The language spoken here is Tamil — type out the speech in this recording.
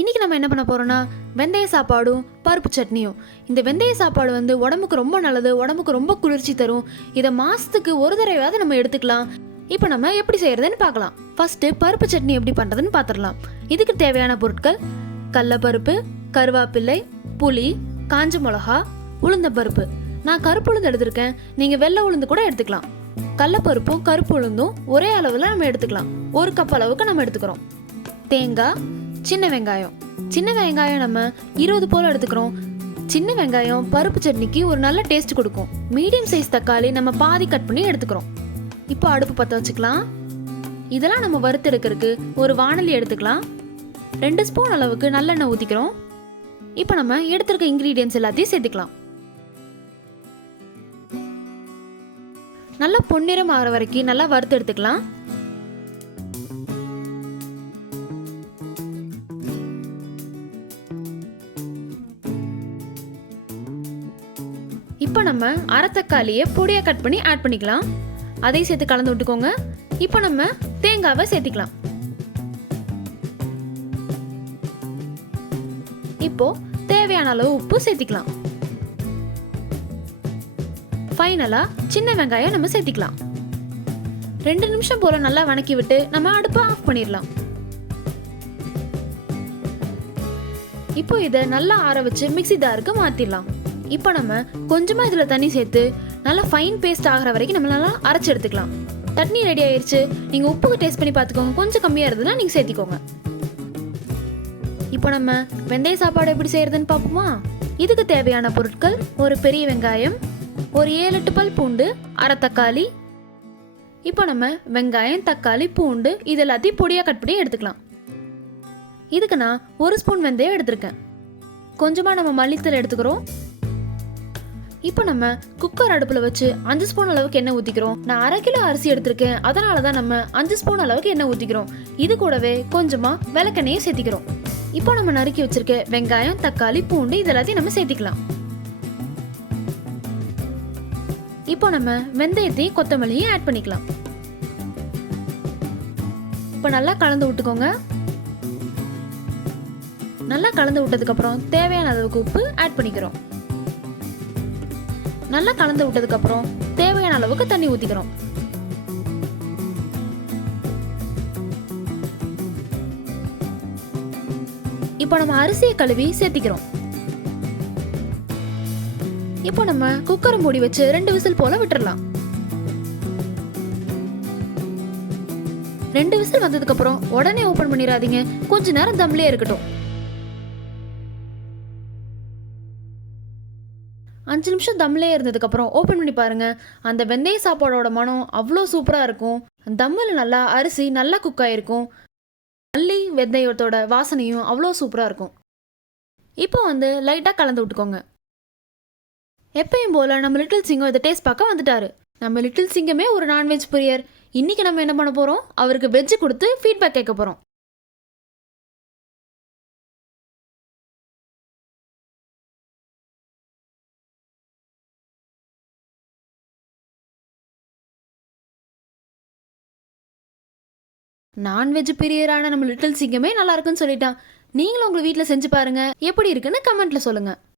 இன்னைக்கு நம்ம என்ன பண்ண போறோம்னா வெந்தய சாப்பாடும் பருப்பு சட்னியும். இந்த வெந்தய சாப்பாடு வந்து உடம்புக்கு ரொம்ப நல்லது, உடம்புக்கு ரொம்ப குளிர்ச்சி தரும். இதை மாசத்துக்கு ஒரு தடவையாவது நம்ம எடுத்துக்கலாம். இப்போ நம்ம எப்படி செய்யறதுன்னு பார்க்கலாம். ஃபர்ஸ்ட் பருப்பு சட்னி எப்படி பண்றதுன்னு பார்த்துடலாம். இதுக்கு தேவையான பொருட்கள்: கடலப்பருப்பு, கருவேப்பிலை, புளி, காஞ்ச மிளகா, உளுந்த பருப்பு. நான் கருப்பு உளுந்து எடுத்திருக்கேன், நீங்க வெள்ளை உளுந்து கூட எடுத்துக்கலாம். கடலப்பருப்பும் கருப்பு உளுந்தும் ஒரே அளவில் நம்ம எடுத்துக்கலாம். 1 கப் அளவுக்கு நம்ம எடுத்துக்கிறோம். தேங்காய், சின்ன வெங்காயம் நம்ம 20 போல எடுத்துக்கிறோம். சின்ன வெங்காயம் பருப்பு சட்னிக்கு ஒரு நல்ல டேஸ்ட் கொடுக்கும். மீடியம் சைஸ் தக்காளி நம்ம பாதி கட் பண்ணி எடுத்துக்கிறோம். இப்போ அடுப்பு பற்ற வச்சுக்கலாம். இதெல்லாம் நம்ம வறுத்து எடுக்கிறதுக்கு ஒரு வாணலி எடுத்துக்கலாம். 2 ஸ்பூன் அளவுக்கு நல்லெண்ணெய் ஊற்றிக்கிறோம். இப்போ நம்ம எடுத்துருக்க இன்க்ரீடியன்ஸ் எல்லாத்தையும் சேர்த்துக்கலாம். நல்லா பொன்னிறம் ஆகிற வரைக்கும் நல்லா வறுத்து எடுத்துக்கலாம். இப்போ நம்ம அரை தக்காளியை பொடியாக கட் பண்ணி ஆட் பண்ணிக்கலாம். அதையும் சேர்த்து கலந்து விட்டுக்கோங்க. இப்போ நம்ம தேங்காவை சேர்த்திக்கலாம். இப்போ தேவையான அளவு உப்பு சேர்த்திக்கலாம். ஃபைனலா சின்ன வெங்காயம் நம்ம சேர்த்திக்கலாம். 2 நிமிஷம் போல நல்லா வணக்கி விட்டு நம்ம அடுப்பை ஆஃப் பண்ணிடலாம். இப்போ இதை நல்லா ஆற வச்சு மிக்ஸி ஜாருக்கு மாற்றிடலாம். இப்போ நம்ம கொஞ்சமாக இதில் தண்ணி சேர்த்து நல்லா ஃபைன் பேஸ்ட் ஆகிற வரைக்கும் நம்ம நல்லா அரைச்சி எடுத்துக்கலாம். சட்னி ரெடி ஆயிடுச்சு. நீங்கள் உப்புக்கு டேஸ்ட் பண்ணி பார்த்துக்கோங்க. கொஞ்சம் கம்மியாக இருந்ததுன்னா நீங்கள் சேர்த்திக்கோங்க. இப்போ நம்ம வெந்தய சாப்பாடு எப்படி செய்யறதுன்னு பார்ப்போமா? இதுக்கு தேவையான பொருட்கள்: ஒரு பெரிய வெங்காயம், ஒரு 7-8 பல் பூண்டு, அரை தக்காளி. இப்போ நம்ம வெங்காயம், தக்காளி, பூண்டு இது எல்லாத்தையும் பொடியாக கட் பண்ணி எடுத்துக்கலாம். இதுக்கு நான் 1 ஸ்பூன் வெந்தயம் எடுத்திருக்கேன். கொஞ்சமாக நம்ம மல்லித்தூள் எடுத்துக்கிறோம். இப்போ நம்ம குக்கர் அடுப்பில் வச்சு 5 ஸ்பூன் அளவுக்கு எண்ணெய் ஊற்றிக்கிறோம். நான் 1/2 கிலோ அரிசி எடுத்திருக்கேன், அதனால தான் நம்ம 5 ஸ்பூன் அளவுக்கு எண்ணெய் ஊற்றிக்கிறோம். இது கூடவே கொஞ்சமாக விளக்கெண்ணையும் சேர்த்திக்கிறோம். இப்போ நம்ம நறுக்கி வச்சிருக்க வெங்காயம், தக்காளி, பூண்டு இது எல்லாத்தையும் நம்ம சேர்த்திக்கலாம். இப்போ நம்ம வெந்தயத்தையும் கொத்தமல்லியும் ஆட் பண்ணிக்கலாம். இப்போ நல்லா கலந்து விட்டுக்கோங்க. நல்லா கலந்து விட்டதுக்கப்புறம் தேவையான அளவுக்கு உப்பு ஆட் பண்ணிக்கிறோம். நல்லா கலந்து விட்டதுக்கு அப்புறம் தேவையான அளவுக்கு தண்ணி ஊத்திக்கிறோம். இப்போ நம்ம அரிசியை கழுவி சேர்த்திக்கிறோம். இப்போ நம்ம குக்கரை மூடி வச்சு 2 விசில் போல விட்டுறலாம். 2 விசில் வந்ததுக்கு அப்புறம் உடனே ஓபன் பண்ணிடாதீங்க. கொஞ்ச நேரம் தம்லயே இருக்கட்டும். 5 நிமிஷம் தம்லே இருந்ததுக்கு அப்புறம் ஓப்பன் பண்ணி பாருங்க. அந்த வெந்தய சாப்பாடோட மனம் அவ்வளோ சூப்பராக இருக்கும். தம்மில் நல்லா அரிசி நல்லா குக் ஆகிருக்கும். மல்லி வெந்தயத்தோட வாசனையும் அவ்வளோ சூப்பராக இருக்கும். இப்போ வந்து லைட்டாக கலந்து விட்டுக்கோங்க. எப்பயும் போல் நம்ம லிட்டில் சிங்கம் இதை டேஸ்ட் பார்க்க வந்துட்டாரு. நம்ம லிட்டில் சிங்கமே ஒரு நான்வெஜ் பிரியர். இன்னைக்கு நம்ம என்ன பண்ண போகிறோம்? அவருக்கு வெஜ் கொடுத்து ஃபீட்பேக் கேட்க போகிறோம். நான்வெஜ் பிரியரான நம்ம லிட்டில் சிங்கமே நல்லா இருக்குன்னு சொல்லிட்டான். நீங்களும் உங்கள் வீட்டில் செஞ்சு பாருங்க. எப்படி இருக்குன்னு கமெண்ட்ல சொல்லுங்க.